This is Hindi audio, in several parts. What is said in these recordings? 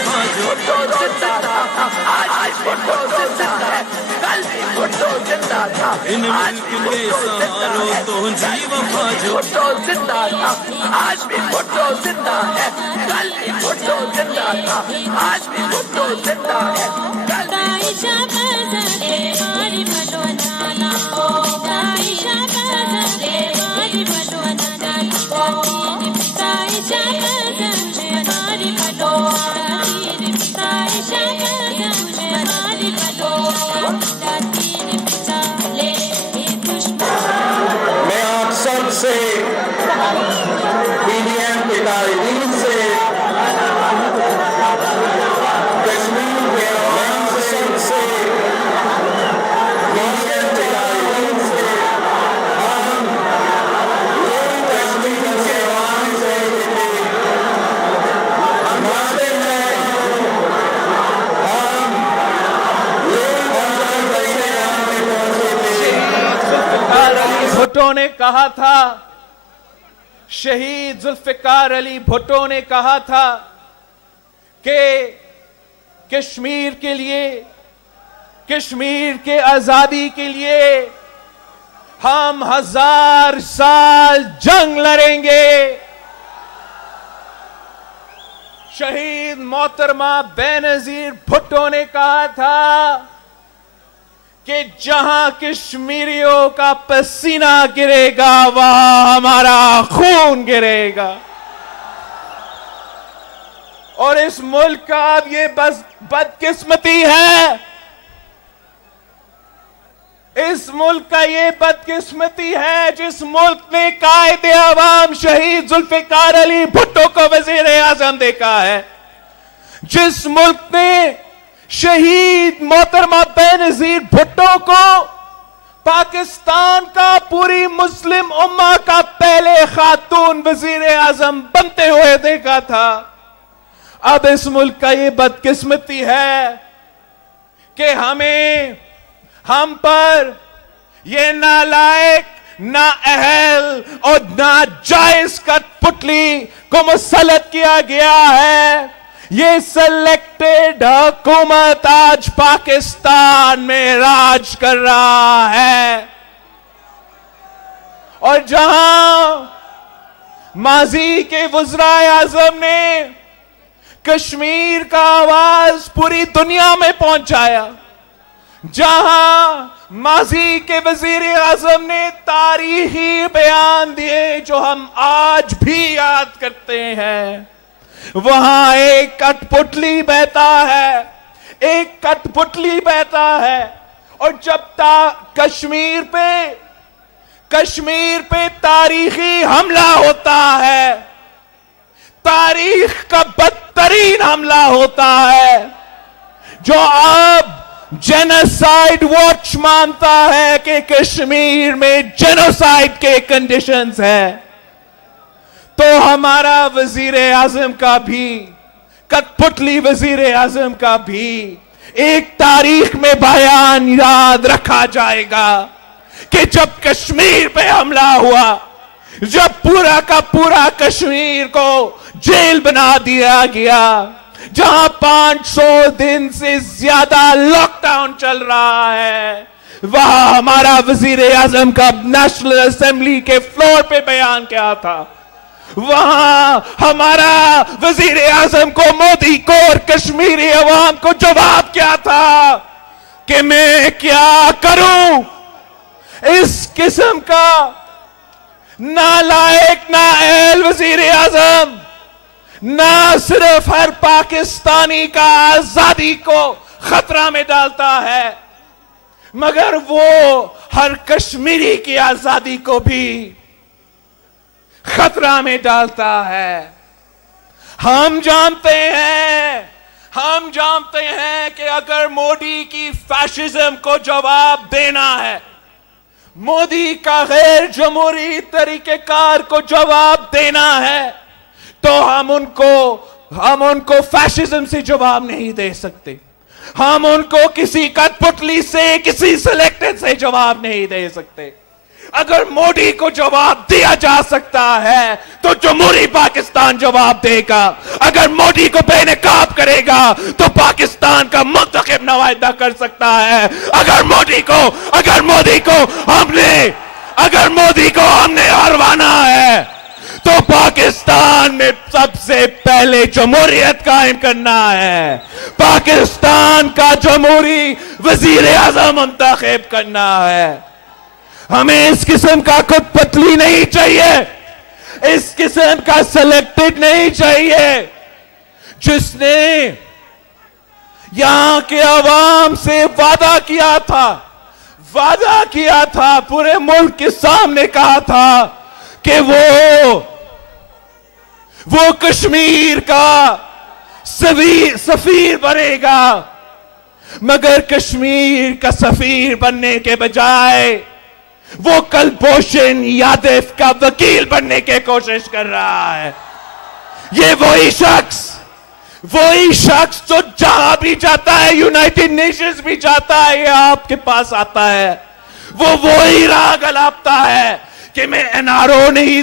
वफा जो भुट्टो जिंदा था, आज भी भुट्टो जिंदा है, कल भी भुट्टो जिंदा था, इन आज मुल्क भी के भुट्टो जिंदा सहारों है, तो जी वफा जो भुट्टो जिंदा था, आज भी भुट्टो जिंदा है, कल भी भुट्टो जिंदा था, आज भी भुट्टो जिंदा है, कल मैं आप सब से पीडीएम के कायदीन से कश्मीर के आवाम से पीडीएम के कायदीन से हम कश्मीर के आवाम से हम मानते हैं हम भुट्टो ने कहा था, शहीद जुल्फिकार अली भुट्टो ने कहा था कि कश्मीर के लिए, कश्मीर के आजादी के लिए हम 1000 साल जंग लड़ेंगे। शहीद मोहतरमा बेनजीर भुट्टो ने कहा था कि जहां कश्मीरियों का पसीना गिरेगा वहां हमारा खून गिरेगा। और इस मुल्क का अब ये बस बदकिस्मती है, इस मुल्क का ये बदकिस्मती है जिस मुल्क ने कायदे अवाम शहीद जुल्फिकार अली भुट्टो को वजीर आजम देखा है, जिस मुल्क ने शहीद मोहतरमा बेनजीर भुट्टो को पाकिस्तान का, पूरी मुस्लिम उम्मा का पहले खातून वजीर आजम बनते हुए देखा था। अब इस मुल्क का ये बदकिस्मती है कि हम पर ये नालायक, नाअहल और नाजायज कठपुतली को मुसल्लत किया गया है। ये सिलेक्टेड हुकूमत आज पाकिस्तान में राज कर रहा है। और जहां माजी के वज़राए आज़म ने कश्मीर का आवाज पूरी दुनिया में पहुंचाया, जहां माजी के वजीर आजम ने तारीखी बयान दिए जो हम आज भी याद करते हैं, वहां एक कठपुतली बहता है, एक कठपुतली बहता है। और जब कश्मीर पे तारीखी हमला होता है, तारीख का बदतरीन हमला होता है, जो अब जेनोसाइड वॉच मानता है कि कश्मीर में जेनोसाइड के कंडीशंस हैं, तो हमारा वजीर आजम का भी, कठपुतली वजीर आजम का भी एक तारीख में बयान याद रखा जाएगा कि जब कश्मीर पे हमला हुआ, जब पूरा का पूरा कश्मीर को जेल बना दिया गया, जहां 500 दिन से ज्यादा लॉकडाउन चल रहा है, वहां हमारा वजीर आजम का नेशनल असेंबली के फ्लोर पे बयान क्या था। वहां हमारा वजीर आजम को, मोदी को और कश्मीरी अवाम को जवाब क्या था कि मैं क्या करूं। इस किस्म का नालायक, नाअहल वजीर आजम ना सिर्फ हर पाकिस्तानी का आजादी को खतरा में डालता है, मगर वो हर कश्मीरी की आजादी को भी खतरा में डालता है। हम जानते हैं कि अगर मोदी की फैशिज्म को जवाब देना है, मोदी का गैर जमहूरी तरीकेकार को जवाब देना है, तो हम उनको फैशिज्म से जवाब नहीं दे सकते। हम उनको किसी कठपुतली से, किसी सिलेक्टेड से जवाब नहीं दे सकते। अगर मोदी को जवाब दिया जा सकता है तो जमहूरी पाकिस्तान जवाब देगा। अगर मोदी को बेनकाब करेगा तो पाकिस्तान का मुंतखब नुमाइंदा कर सकता है। अगर मोदी को हमने हरवाना है तो पाकिस्तान में सबसे पहले जमहूरियत कायम करना है। पाकिस्तान का जमहूरी वजीर आजम मुंतखब करना है। हमें इस किस्म का कुतपतली नहीं चाहिए, इस किस्म का सिलेक्टेड नहीं चाहिए, जिसने यहां के अवाम से वादा किया था, पूरे मुल्क के सामने कहा था कि वो कश्मीर का सफीर बनेगा, मगर कश्मीर का सफीर बनने के बजाय वो कुलभूषण यादव का वकील बनने की कोशिश कर रहा है। ये वही शख्स जो जहां भी जाता है, यूनाइटेड नेशंस भी जाता है, ये आपके पास आता है, वो वही राग अलापता है कि मैं एनआरओ नहीं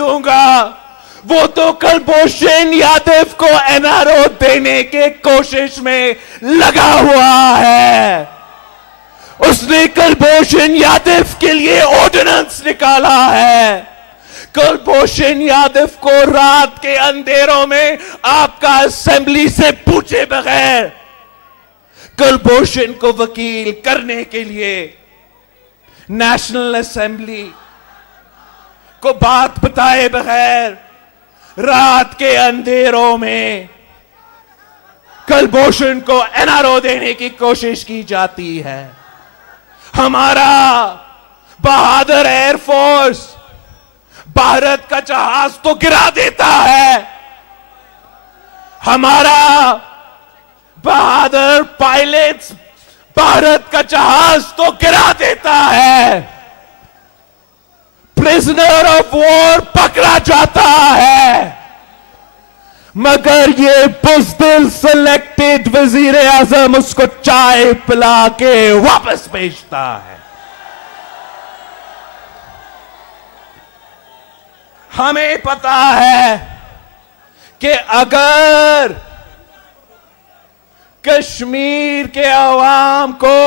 दूंगा। वो तो कुलभूषण यादव को एनआरओ देने के कोशिश में लगा हुआ है। उसने कुलभूषण यादव के लिए ऑर्डिनेंस निकाला है। कुलभूषण यादव को रात के अंधेरों में आपका असेंबली से पूछे बगैर कुलभूषण को वकील करने के लिए नेशनल असेंबली को बात बताए बगैर रात के अंधेरों में कुलभूषण को एनआरओ देने की कोशिश की जाती है। हमारा बहादुर एयरफोर्स भारत का जहाज तो गिरा देता है, हमारा बहादुर पायलट्स भारत का जहाज तो गिरा देता है, प्रिजनर ऑफ वॉर पकड़ा जाता है, मगर ये बुज़दिल सिलेक्टेड वजीर आजम उसको चाय पिला के वापस भेजता है। हमें पता है कि अगर कश्मीर के अवाम को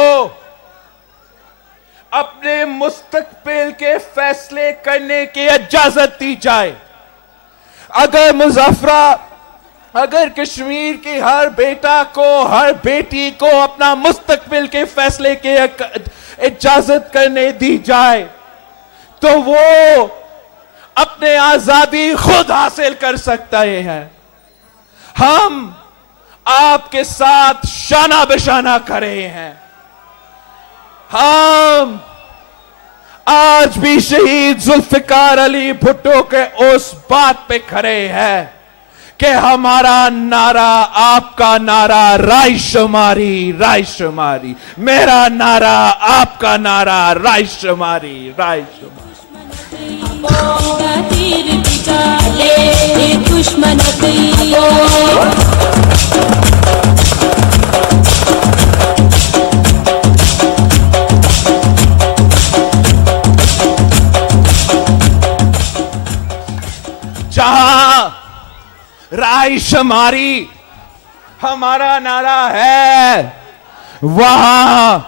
अपने मुस्तकबिल के फैसले करने की इजाजत दी जाए, अगर कश्मीर की हर बेटा को, हर बेटी को अपना मुस्तकबिल के फैसले की इजाजत करने दी जाए, तो वो अपने आजादी खुद हासिल कर सकते हैं। हम आपके साथ शाना बशाना खड़े हैं। हम आज भी शहीद जुल्फिकार अली भुट्टो के उस बात पे खड़े हैं कि हमारा नारा, आपका नारा रायशुमारी, रायशुमारी, मेरा नारा, आपका नारा रायशुमारी, रायशुमारी। जहां रायशुमारी हमारा नारा है, वहां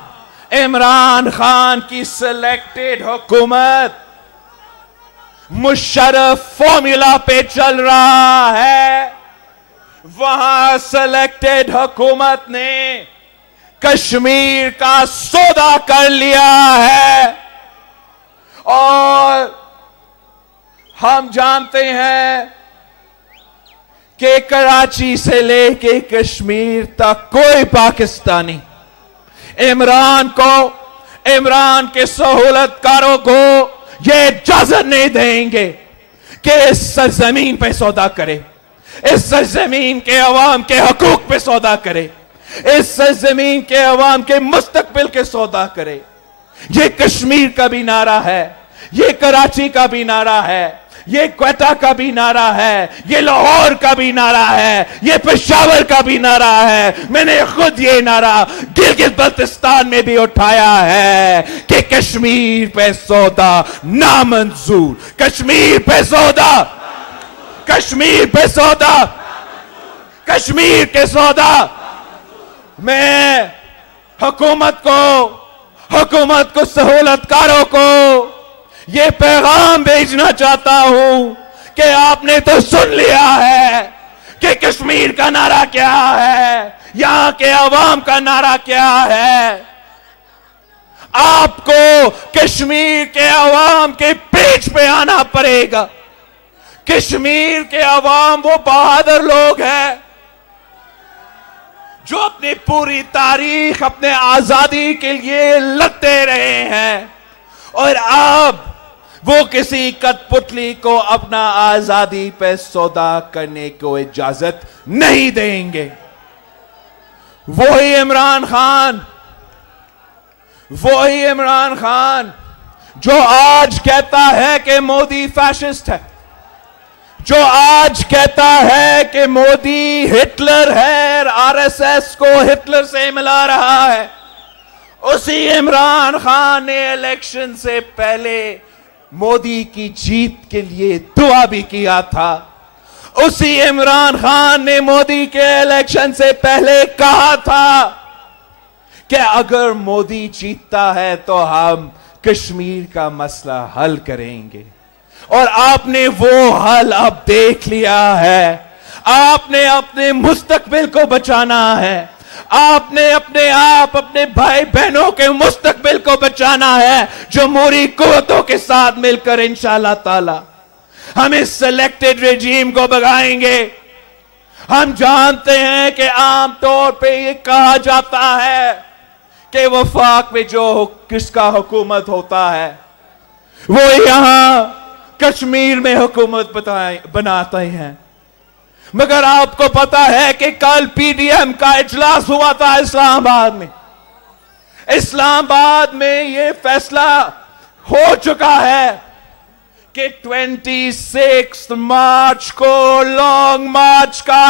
इमरान खान की सिलेक्टेड हुकूमत मुशर्रफ फॉर्मूला पे चल रहा है। वहां सिलेक्टेड हुकूमत ने कश्मीर का सौदा कर लिया है और हम जानते हैं कि कराची से लेके कश्मीर तक कोई पाकिस्तानी इमरान के सहूलतकारों को यह इजाजत नहीं देंगे कि इस सरजमीन पे सौदा करे, इस सरजमीन के अवाम के हकूक पे सौदा करे, इस सरजमीन के अवाम के मुस्तकबिल के सौदा करे। यह कश्मीर का भी नारा है, यह कराची का भी नारा है, ये क्वेटा का भी नारा है, ये लाहौर का भी नारा है, ये पेशावर का भी नारा है। मैंने खुद ये नारा गिलगित बल्तिस्तान में भी उठाया है कि कश्मीर पे सौदा नामंजूर, कश्मीर पे सौदा, कश्मीर पे सौदा, कश्मीर के सौदा। मैं हुकूमत को सहूलतकारों को ये पैगाम भेजना चाहता हूं कि आपने तो सुन लिया है कि कश्मीर का नारा क्या है, यहां के अवाम का नारा क्या है। आपको कश्मीर के अवाम के पेच पे आना पड़ेगा। कश्मीर के अवाम वो बहादुर लोग हैं जो अपनी पूरी तारीख अपने आजादी के लिए लड़ते रहे हैं, और अब वो किसी कठपुतली को अपना आजादी पे सौदा करने को इजाजत नहीं देंगे। वही इमरान खान जो आज कहता है कि मोदी फैशिस्ट है, जो आज कहता है कि मोदी हिटलर है और आरएसएस को हिटलर से मिला रहा है, उसी इमरान खान ने इलेक्शन से पहले मोदी की जीत के लिए दुआ भी किया था। उसी इमरान खान ने मोदी के इलेक्शन से पहले कहा था कि अगर मोदी जीतता है तो हम कश्मीर का मसला हल करेंगे, और आपने वो हल अब देख लिया है। आपने अपने मुस्तकबिल को बचाना है, आपने अपने आप अपने भाई बहनों के मुस्तकबिल को बचाना है, जमहूरी कुव्वतों के साथ मिलकर इंशाअल्लाह ताला हम इस सिलेक्टेड रेजीम को भगाएंगे। हम जानते हैं कि आमतौर पे ये कहा जाता है कि वफाक में जो किसका हुकूमत होता है वो यहां कश्मीर में हुकूमत बनाते हैं, मगर आपको पता है कि कल पीडीएम का इजलास हुआ था इस्लामाबाद में। इस्लामाबाद में यह फैसला हो चुका है कि 26 मार्च को लॉन्ग मार्च का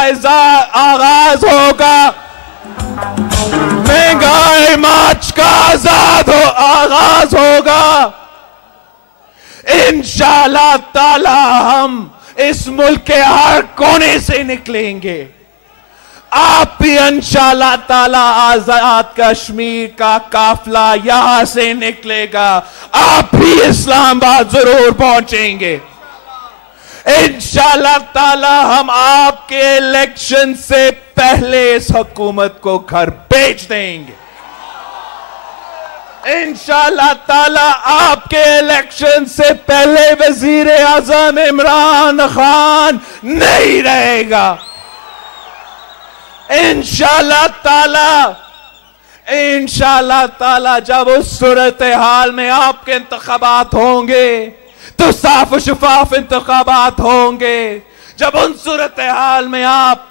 आगाज होगा, महंगाई मार्च का आगाज होगा। इंशाअल्लाह ताला हम इस मुल्क के हर कोने से निकलेंगे। आप भी इंशाअल्लाह ताला आजाद कश्मीर का काफिला यहां से निकलेगा, आप भी इस्लामाबाद जरूर पहुंचेंगे। इंशाअल्लाह ताला हम आपके इलेक्शन से पहले इस हुकूमत को घर भेज देंगे। इंशाअल्लाह ताला आपके इलेक्शन से पहले वजीर आजम इमरान खान नहीं रहेगा। इंशाअल्लाह ताला जब उस सूरत हाल में आपके इंतखाबात होंगे तो साफ शफाफ इंतखाबात होंगे। जब उन सूरत हाल में आप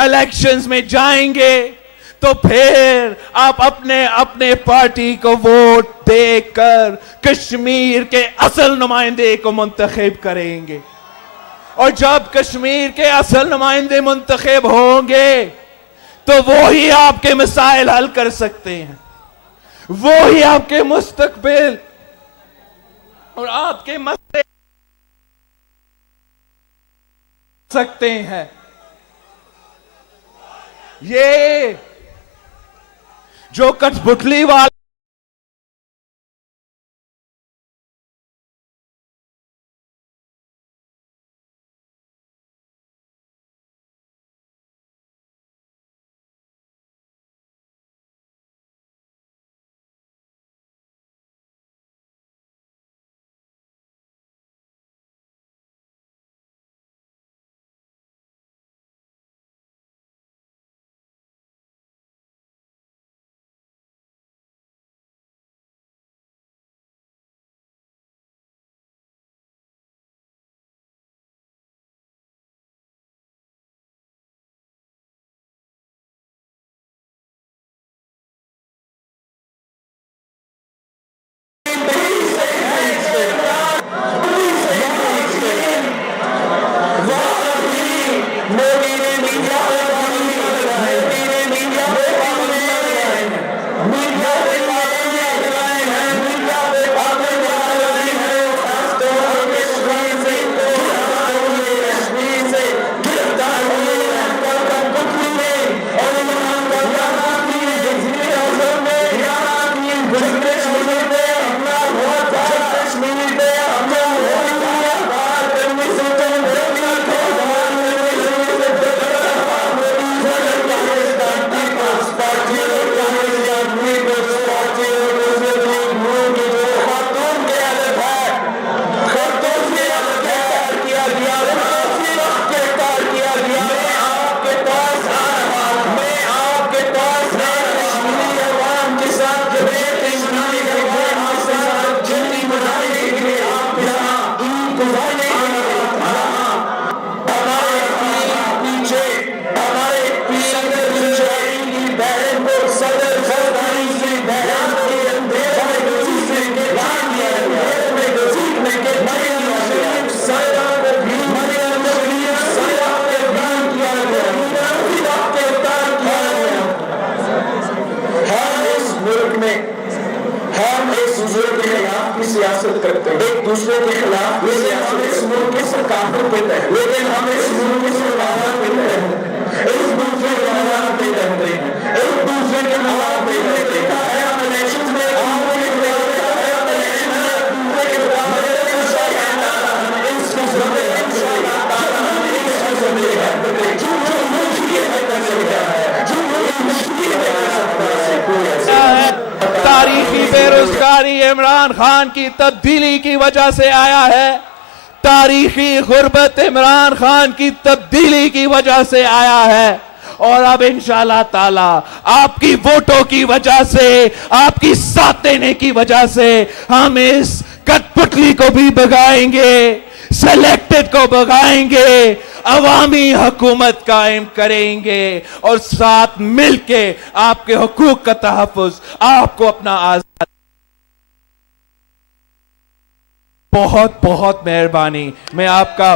इलेक्शंस में जाएंगे तो फिर आप अपने अपने पार्टी को वोट देकर कश्मीर के असल नुमाइंदे को मुंतखब करेंगे, और जब कश्मीर के असल नुमाइंदे मुंतखब होंगे तो वो ही आपके मसाइल हल कर सकते हैं, वो ही आपके मुस्तकबिल और आपके मसले सकते हैं। ये जो कठपुतली वाला सियासत करते हैं, एक दूसरे के खिलाफ, लेकिन हम इस मुल्क की सरकारों पे तय, लेकिन हम इस मुल्क की सरकारों पे तय, एक दूसरे के खिलाफ पे रहते हैं, एक दूसरे के खिलाफ पे रहते हैं। हम इलेक्शन में तारीखी बेरोजगारी इमरान खान की तब्दीली की वजह से आया है। तारीखी गुर्बत इमरान खान की तब्दीली की वजह से आया है। और अब इंशाल्लाह ताला आपकी वोटों की वजह से, आपकी साथ देने की वजह से हम इस कठपुतली को भी भगाएंगे, सेलेक्टेड को भगाएंगे, अवामी हुकूमत कायम करेंगे और साथ मिलके आपके हुकूक का तहफ़्फ़ुज़, आपको अपना आजाद। बहुत बहुत मेहरबानी। मैं आपका